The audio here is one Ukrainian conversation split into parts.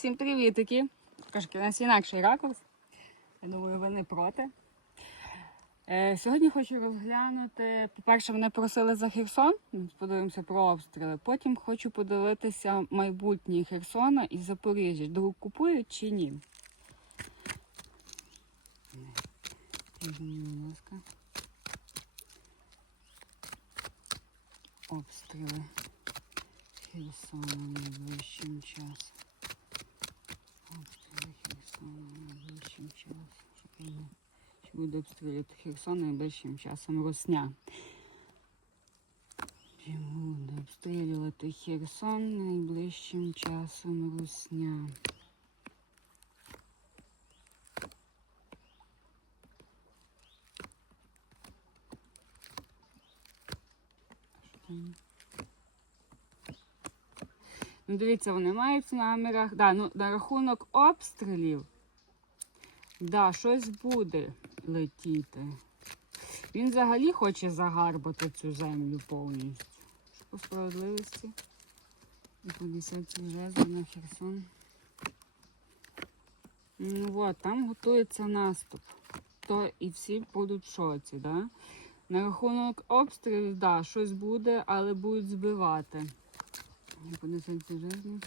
Всім привітики! Трошки у нас інакший ракурс. Я думаю, ви не проти. Е, сьогодні хочу розглянути. По-перше, мене просили за Херсон. Подивимося про обстріли. Потім хочу подивитися майбутнє Херсона і Запоріжжя. Друг купують чи ні? Обстріли Херсона найближчим часом. Обстріли Херсона найближчим часом. Щоб я не- Чи буде обстрілювати Херсон найближчим часом Русня? Чи буде обстрілювати Херсон найближчим часом Русня? Що там? Ну, дивіться, вони мають в намірах. Да, ну, на рахунок обстрілів. Да, щось буде летіти. Він взагалі хоче загарбати цю землю повністю. Що по справедливості? І по десятці на Херсон. Ну от, там готується наступ. То і всі будуть в шоці, да? На рахунок обстрілів, да, щось буде, але будуть збивати. По десятці жезлів.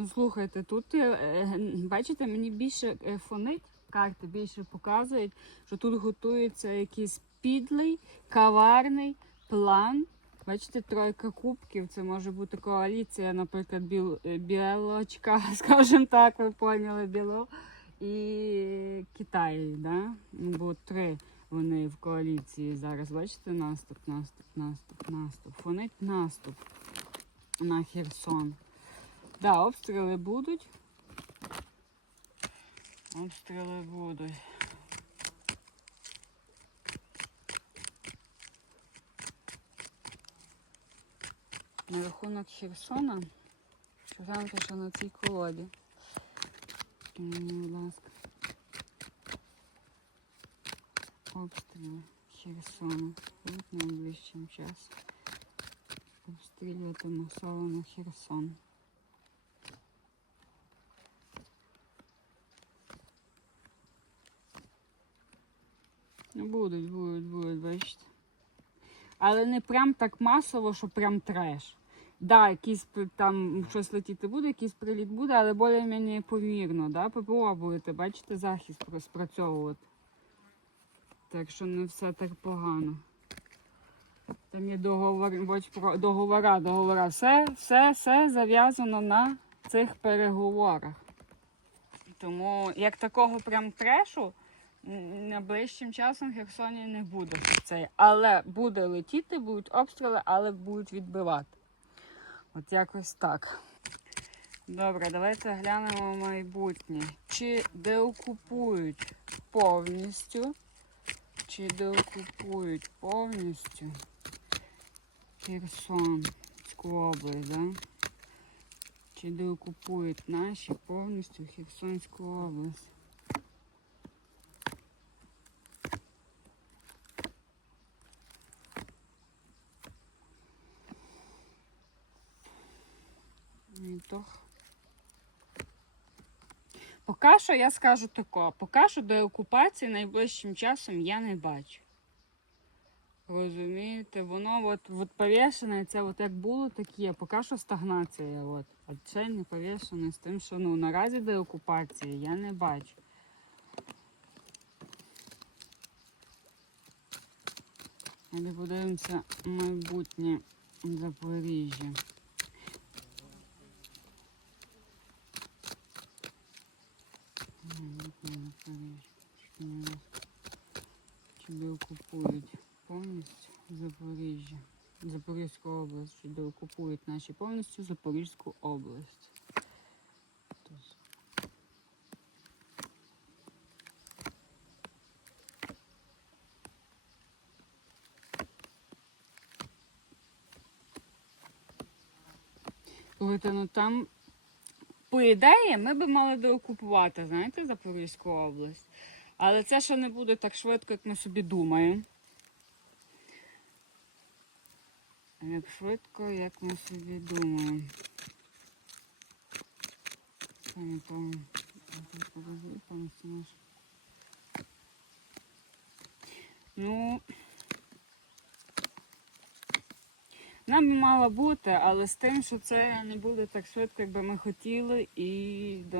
Ну, слухайте, тут, е, е, бачите, мені більше е, фонить, карти більше показують, що тут готується якийсь підлий, каварний план. Бачите, тройка кубків, це може бути коаліція, наприклад, біл, білочка, скажімо так, ви поняли, біло. І Китай, да? Ну, бо три вони в коаліції зараз. Бачите, наступ, наступ, наступ, наступ. Фонить наступ на Херсон. Да, обстріли будуть. Обстріли будуть. На рахунок Херсона. Гляньте, що на цій колоді. Будь ласка. Обстріли Херсона. Будуть найближчим часом. Обстрілювати масово Херсон. Ну, будуть, будуть, будуть, бачите. Але не прям так масово, що прям треш. Да, якийсь там щось летіти буде, якийсь приліт буде, але більш-менш помірно, да? Попробуйте, бачите, захист спрацьовувати. Так що не все так погано. Там є договор, договора, договора. Все, все, все зав'язано на цих переговорах. Тому як такого прям трешу, найближчим часом в Херсоні не буде. що Це. Але буде летіти, будуть обстріли, але будуть відбивати. От якось так. Добре, давайте глянемо майбутнє. Чи деокупують повністю? Чи деокупують повністю Херсонську область, да? Чи деокупують наші повністю Херсонську область? І то. Поки що я скажу тако, поки що до окупації найближчим часом я не бачу. Розумієте, воно от, от повішене, це от як було, так є. Поки що стагнація. От. А це не повішене з тим, що ну, наразі до окупації я не бачу. Але подивимося майбутнє Запоріжжя. Майбутнє Запоріжжя. Що у нас? Чи деокупують повністю Запоріжжя? Запорізьку область, чи деокупують наші повністю Запорізьку область. Тож. Ну там, по ідеї, ми би мали деокупувати, знаєте, Запорізьку область. Але це ще не буде так швидко, як ми собі думаємо. Як швидко, як ми собі думаємо. Пані, це наш. Ну, нам би мало бути, але з тим, що це не буде так швидко, як би ми хотіли, і да.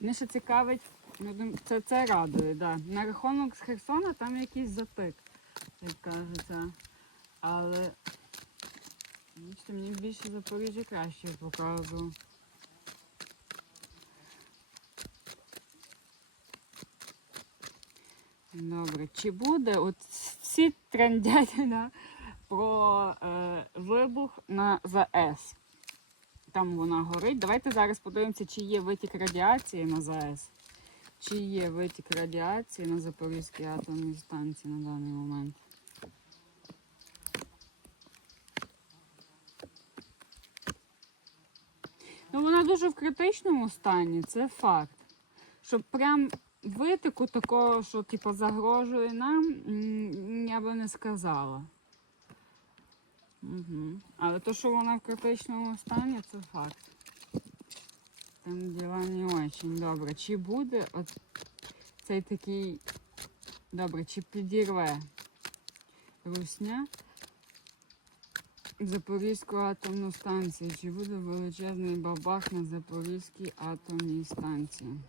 мене ще цікавить, ну, це, це радує, да. На рахунок з Херсона там якийсь затик, як кажеться. Але бачите, мені більше Запоріжжя краще показував. Добре, чи буде от всі трендять про е, вибух на ЗАЕС? Там вона горить. Давайте зараз подивимося, чи є витік радіації на ЗАЕС. Чи є витік радіації на Запорізькій атомній станції на даний момент. Ну, вона дуже в критичному стані, це факт. Щоб прям витику такого, що типу, загрожує нам, я би не сказала. Угу. Але то, що вона в критичному стані, це факт. Там діла не очень добре. Чи буде от цей такий. Добре, чи підірве русня Запорізьку атомну станцію? Чи буде величезний бабах на Запорізькій атомній станції?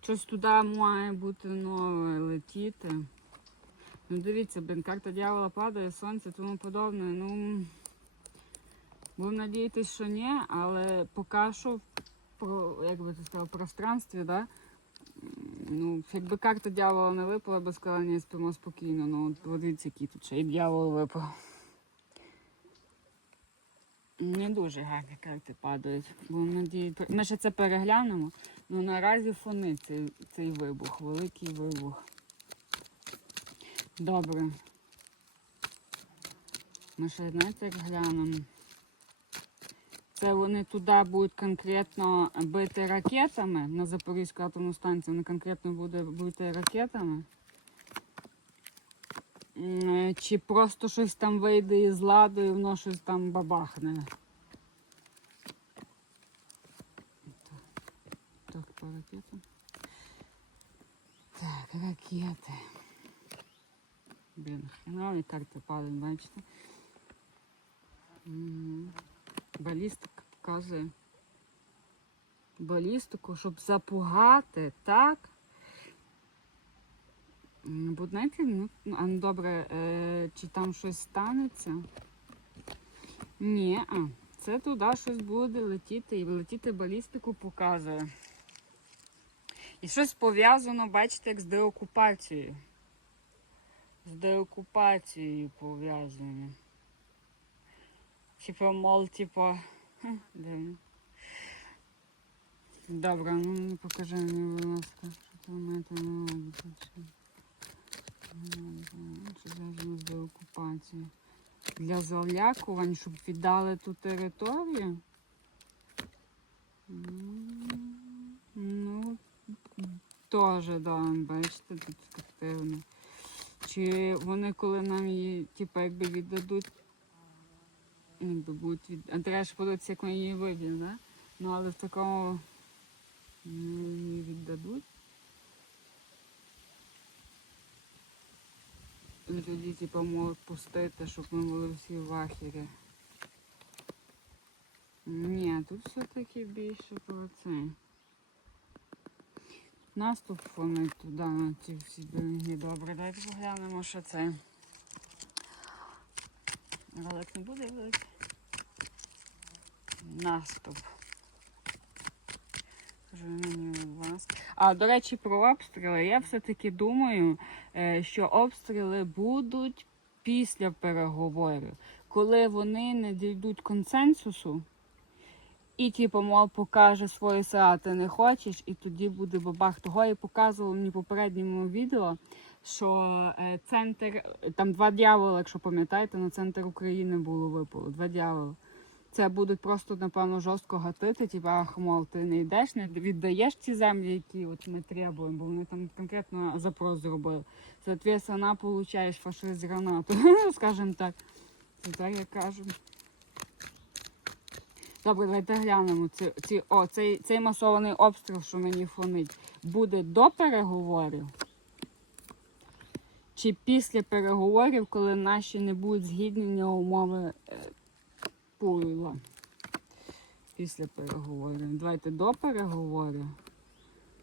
Щось туди має бути нове летіти. Ну дивіться, блін, карта дьявола падає, сонце, тому подобне. Ну будемо надіятися, що ні, але поки що в як би це сказав, пространстві, да? ну, якби карта дьявола не випала, я би сказала, ні, спимо спокійно. Ну, от дивіться, який тут ще й дьявол випав. Не дуже гарні карти падають. Бо надію... Ми ще це переглянемо. Ну наразі фони цей, цей вибух, великий вибух. Добре. Ми ще знаєте, як глянемо. Це вони туди будуть конкретно бити ракетами на Запорізьку атомну станцію. Вони конкретно будуть бити ракетами. Е, Чи просто щось там вийде із ладу і воно щось там бабахне. Так, по ракетам. Так, ракети. Блін, хренові карти падають, бачите? Мгм. Балістика показує. Балістику, щоб запугати, так? Бо знаєте, ну, ну, а ну добре, е, чи там щось станеться? Ні, а, це туди щось буде летіти і летіти балістику показує. І щось пов'язано, бачите, як з деокупацією. З деокупацією пов'язано. Типа, мол, типа. Добре, ну не покажи мені, будь ласка, що там маєте на увазі. Що зв'язано з деокупацією. Для залякувань, щоб віддали ту територію. Ну, теж, да, бачите, тут активно. Чи вони, коли нам її, типу, якби віддадуть, якби будуть від... А треба ж подивитися, як ми її виб'ємо, да? Ну, але в такому ну, її віддадуть. І тоді, типу, можуть пустити, щоб ми були всі в ахері. Ні, тут все-таки більше про це. Наступ вони туди на ці всі дороги. Добре, давайте поглянемо, що це. Ролик не буде великий. Наступ. А, до речі, про обстріли. Я все-таки думаю, е, що обстріли будуть після переговорів, коли вони не дійдуть консенсусу. І типу, мов покаже свої села, ти не хочеш, і тоді буде бабах. Того я показувала мені в попередньому відео, що е, центр, там два дьявола, якщо пам'ятаєте, на центр України було випало. Два дьявола. Це будуть просто, напевно, жорстко гатити, типу, ах, мов, ти не йдеш, не віддаєш ці землі, які от ми требуємо, бо вони там конкретно запрос зробили. Соответственно, получаєш фашист гранату, скажімо так. Це так я кажу. Добре, давайте глянемо. Ці, ці, о, цей, цей масований обстріл, що мені фонить, буде до переговорів? Чи після переговорів, коли наші не будуть згідні умови е, пуйла? Після переговорів. Давайте до переговорів.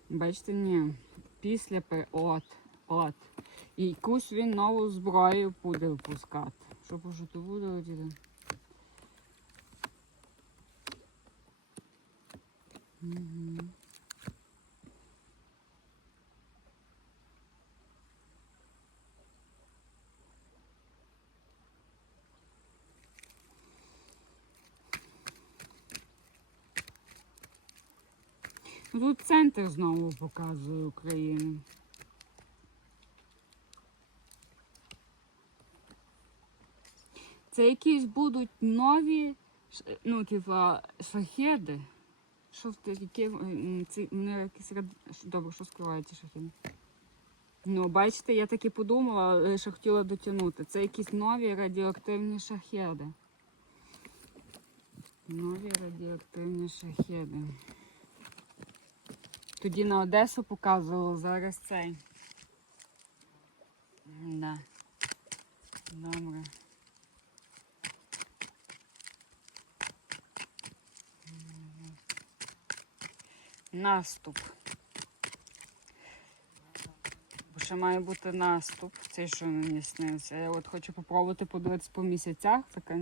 Бачите, ні. Після пер... От, от. І якусь він нову зброю буде впускати. Що по що то буде робити? Тут центр знову показує Україну. Це якісь будуть нові, ну, шахеди. Що в те- ці, вони якісь добре, що скривають ці? Ну, бачите, я так і подумала, е, що хотіла дотягнути. Це якісь нові радіоактивні шахеди. Нові радіоактивні шахеди. Тоді на Одесу показувало, зараз цей. Да. Добре. Наступ. Бо ще має бути наступ. Цей, що мені снився. Я от хочу попробувати подивитися по місяцях. Так,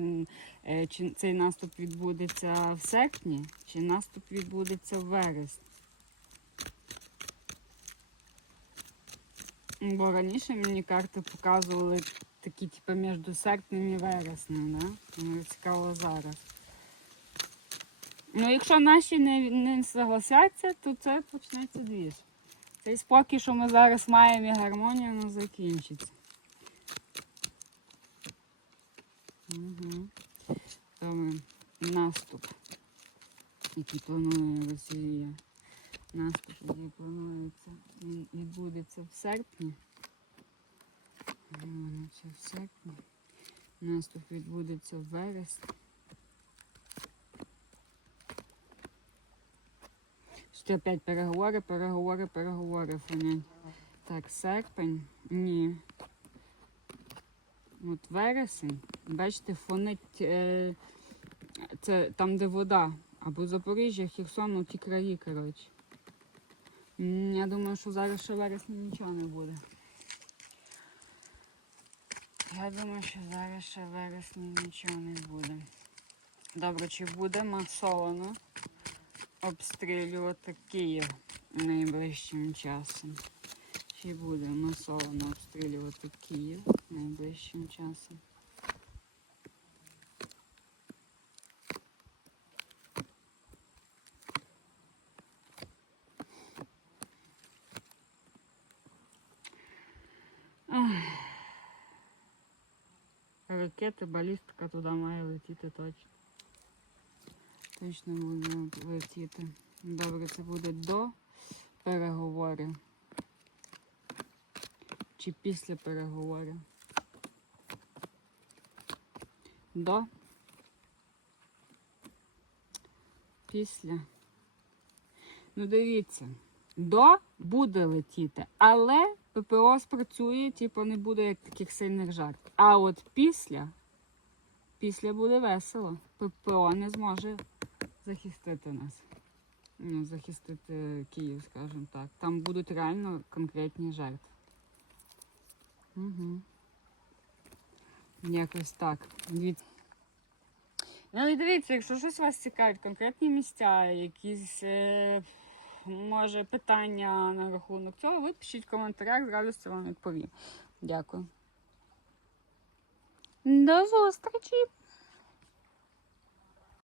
е, чи цей наступ відбудеться в серпні, чи наступ відбудеться в вересні. Бо раніше мені карти показували такі, типу, між серпнем і вереснем, да? Мені цікаво зараз. Ну, якщо наші не, не согласяться, то це почнеться двіж. Цей спокій, що ми зараз маємо і гармонія, ну закінчиться. Угу. Добре. Наступ. Який планує Росія. Наступ, який планується. Він відбудеться в серпні. В серпні. Наступ відбудеться в вересні. Що опять переговори, переговори, переговори фонять. Так, серпень. Ні. От вересень. Бачите, фонить е, це там, де вода. Або Запоріжжя, Херсон, ну ті краї, коротше. Я думаю, що зараз ще вересня нічого не буде. Я думаю, що зараз ще вересні нічого не буде. Добре, чи буде масовано обстрілювати Київ найближчим часом? Чи буде масовано обстрілювати Київ найближчим часом? Ах. Ракети, балістика туди має летіти точно. Точно буде летіти. Добре, це буде до переговорів. Чи після переговорів? До. Після. Ну, дивіться, до буде летіти, але ППО спрацює, типу, не буде таких сильних жертв. А от після, після буде весело. ППО не зможе захистити нас. Ну, захистити Київ, скажімо так. Там будуть реально конкретні жертви. Угу. Якось так. Ну і дивіться, якщо щось вас цікавить, конкретні місця, якісь е, може питання на рахунок цього, ви пишіть в коментарях, з радістю вам відповім. Дякую. До зустрічі!